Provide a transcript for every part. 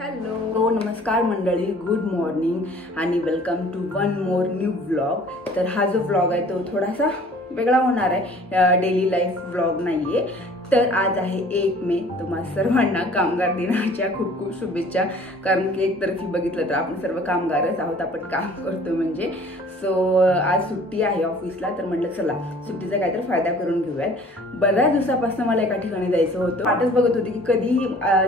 Hello नमस्कार मंडळी, good morning आणि welcome to one more new vlog. तर हा जो व्लॉग आहे तो थोडासा वेगळा होणार आहे, डेली लाईफ व्लॉग नाहीये। तर आज आहे 1 मे, तुम्हा सर्वांना कामगार दिनाच्या खूप खूप शुभेच्छा। कारण की एकतर्फी बघितलं तर आपण सर्व कामगारच आहोत, आपण काम करतो म्हणजे। सो आज सुट्टी आहे ऑफिसला, तर म्हटलं चला सुट्टीचा काहीतरी फायदा करून घेऊयात। बऱ्याच दिवसापासून मला एका ठिकाणी जायचं होतं, वाटच बघत होती की कधी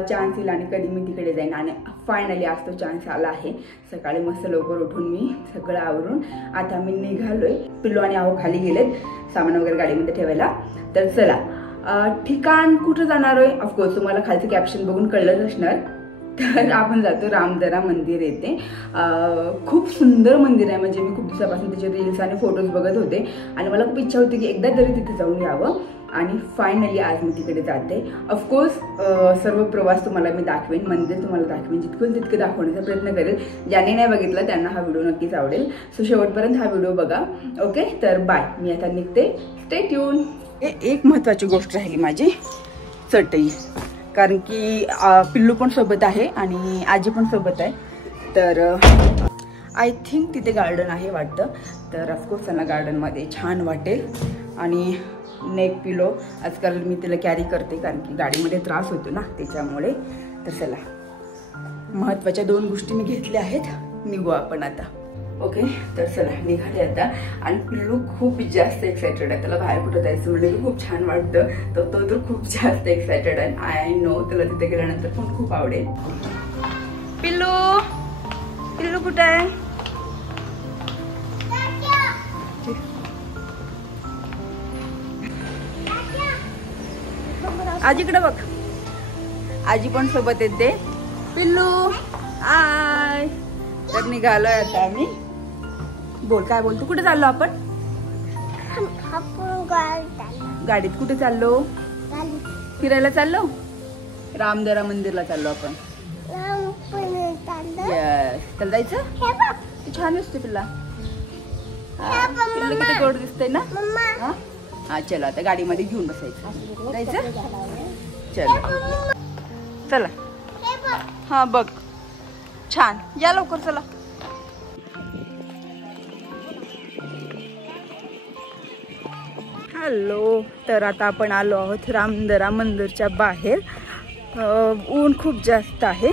चान्स येईल आणि कधी मी तिकडे जाईन, आणि फायनली आज तो चान्स आला आहे। सकाळी मस्त लवकर उठून मी सगळं आवरून आता मी निघालोय। पिल्लू आणि आहो खाली गेलेत सामान वगैरे गाडीमध्ये ठेवायला। तर चला ठिकाण कुठं जाणार आहे ऑफकोर्स तुम्हाला खालचं कॅप्शन बघून कळलंच असणार। तर आपण जातो रामदरा मंदिर येते। खूप सुंदर मंदिर आहे, म्हणजे मी खूप दिवसापासून त्याचे रील्स आणि फोटोज बघत होते आणि मला खूप इच्छा होती की एकदा तरी तिथे जाऊन यावं, आणि फायनली आज मी तिकडे जाते। ऑफकोर्स सर्व प्रवास तुम्हाला मी दाखवेन, मंदिर तुम्हाला दाखवेन, जितकं तितकं दाखवण्याचा प्रयत्न करेल। ज्यांनी नाही बघितलं त्यांना हा व्हिडिओ नक्कीच आवडेल, सो शेवटपर्यंत हा व्हिडिओ बघा। ओके, तर बाय, मी आता निघते, स्टे ट्यून। एक महत्त्वाची गोष्ट राहिली माझी, चटई, कारण की पिल्लू पण सोबत आहे आणि आजी पण सोबत आहे। तर आय थिंक तिथे गार्डन आहे वाटतं, तर ऑफकोर्स त्यांना गार्डनमध्ये छान वाटेल। आणि नेक पिलो आजकाल मी तिला कॅरी करते, कारण की गाडीमध्ये त्रास होतो ना त्याच्यामुळे। तर चला, महत्त्वाच्या 2 गोष्टी मी घेतल्या आहेत, निघू आपण आता। ओके, तर चला निघाले आता। आणि पिल्लू खूप जास्त एक्सायटेड आहे, त्याला बाहेर कुठं जायचं म्हणजे खूप छान वाटतं, तर तो तर खूप जास्त एक्सायटेड आहे। आय नो त्याला तिथे गेल्यानंतर पण खूप आवडेल। पिल्लू पिल्लू कुठं आहे? आजीकडे बघ, आजी पण सोबत येते। पिल्लू आय, तर निघालोय आता आम्ही। बोल, काय बोलतो? कुठे चाललो आपण? गाडीत कुठे चाललो? फिरायला चाललो, रामदरा मंदिरला चाललो आपण। यस, चल जायचं। तू छान दिसते पिल्ला, पिल्लू किती गोड दिसतंय ना। हा चला, आता गाडीमध्ये घेऊन बसायचं, जायचं। चला चला, हा बघ छान, या लवकर चला। हॅलो, तर आता आपण आलो आहोत रामदरा मंदिरच्या बाहेर। ऊन खूप जास्त आहे,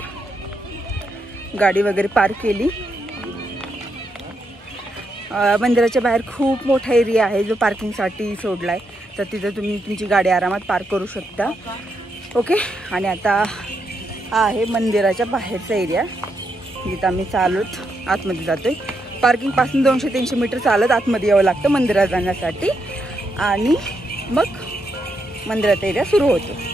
गाडी वगैरे पार्क केली। मंदिराच्या बाहेर खूप मोठा एरिया आहे जो पार्किंगसाठी सोडलाय, तर तिथे तुम्ही तुमची गाडी आरामात पार्क करू शकता। ओके, आणि आता हा आहे मंदिराच्या बाहेरचा एरिया, जिथं आम्ही चालत आतमध्ये जातोय। पार्किंग पासून 200-300 मीटर चालत आतमध्ये यावं लागतं मंदिरात जाण्यासाठी, आणि मग मंदिराचा एरिया सुरू होतो।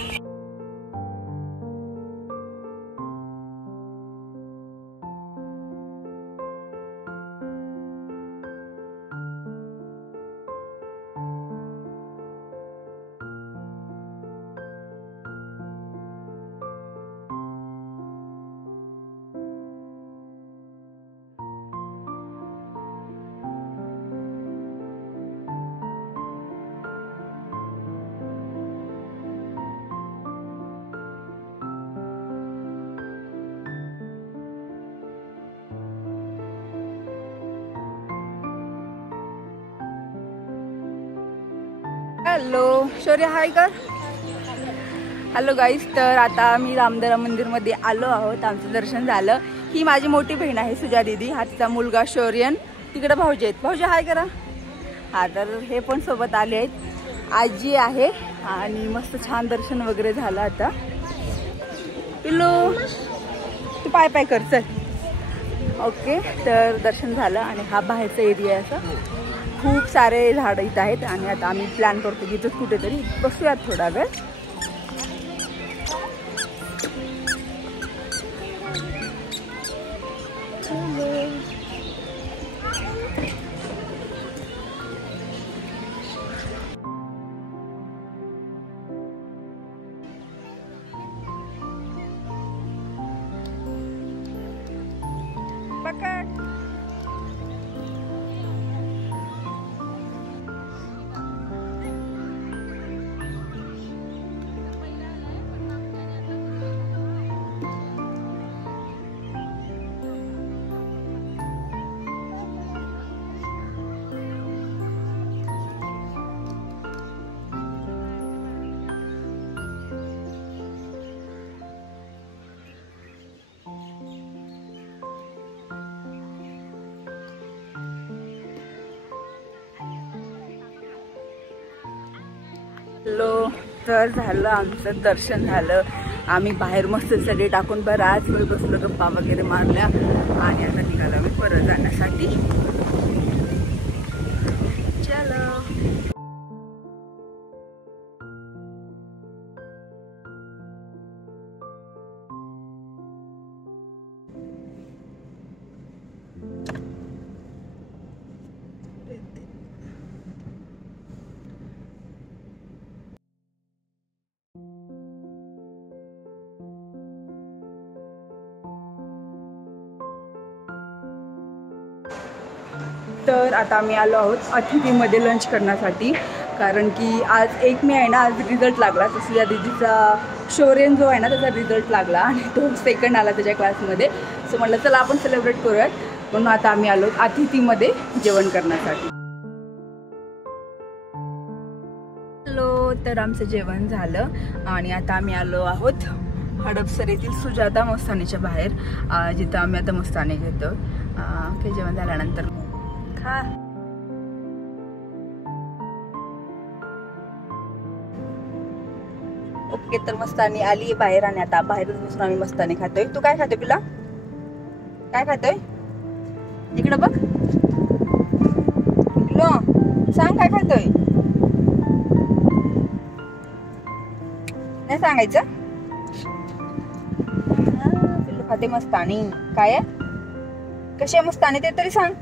हॅलो शौर्य, हाय कर। हॅलो गाईज, तर आता आम्ही रामदरा मंदिरमध्ये आलो आहोत, आमचं दर्शन झालं। ही माझी मोठी बहीण आहे सुजा दीदी, हा तिचा मुलगा शौर्यन, तिकडे भाऊजी आहेत, भाऊजी हाय करा। हा, तर हे पण सोबत आले आहेत, आजी आहे, आणि मस्त छान दर्शन वगैरे झालं। आता पिल्लू तू पाय पाय कर, चल। ओके, तर दर्शन झालं, आणि हा बाहेरचा एरिया आहे, असा खूप सारे झाडं इथं आहेत। आणि आता आम्ही प्लॅन करतो की इथंच कुठेतरी बसूयात थोडा वेळ। पकड, हॅलो, तर झालं आमचं दर्शन झालं. आम्ही बाहेर मस्त सगळे टाकून बराच वेळ बसलो, गप्पा वगैरे मारल्या आणि आता निघालो आम्ही परत जाण्यासाठी. चलो. तर आता आम्ही आलो आहोत अतिथीमध्ये लंच करण्यासाठी, कारण की आज 1 मे आहे ना, आज रिझल्ट लागला. तसं या दीदीचा शोरेन जो आहे ना त्याचा रिझल्ट लागला आणि तो सेकंड आला त्याच्या क्लासमध्ये. सो म्हटलं चला आपण सेलिब्रेट करूयात, म्हणून आता आम्ही आलो अतिथीमध्ये जेवण करण्यासाठी. हॅलो, तर आमचं जेवण झालं आणि आता आम्ही आलो आहोत हडपसर येथील सुजाता मस्तानीच्या बाहेर, जिथं आम्ही आता मस्तानी घेतो. काही जेवण झाल्यानंतर खा. ओके, तर मस्तानी आली बाहेर आणि आता बाहेरच बसून आम्ही मस्तानी खातोय. तू काय खातोय पिला? काय खातोय? इकडं बघ. पिलो, सांग काय खातोय? नाही सांगायचं. पिल्लू खाते मस्तानी. काय आहे? कशी आहे मस्तानी ते तरी सांग.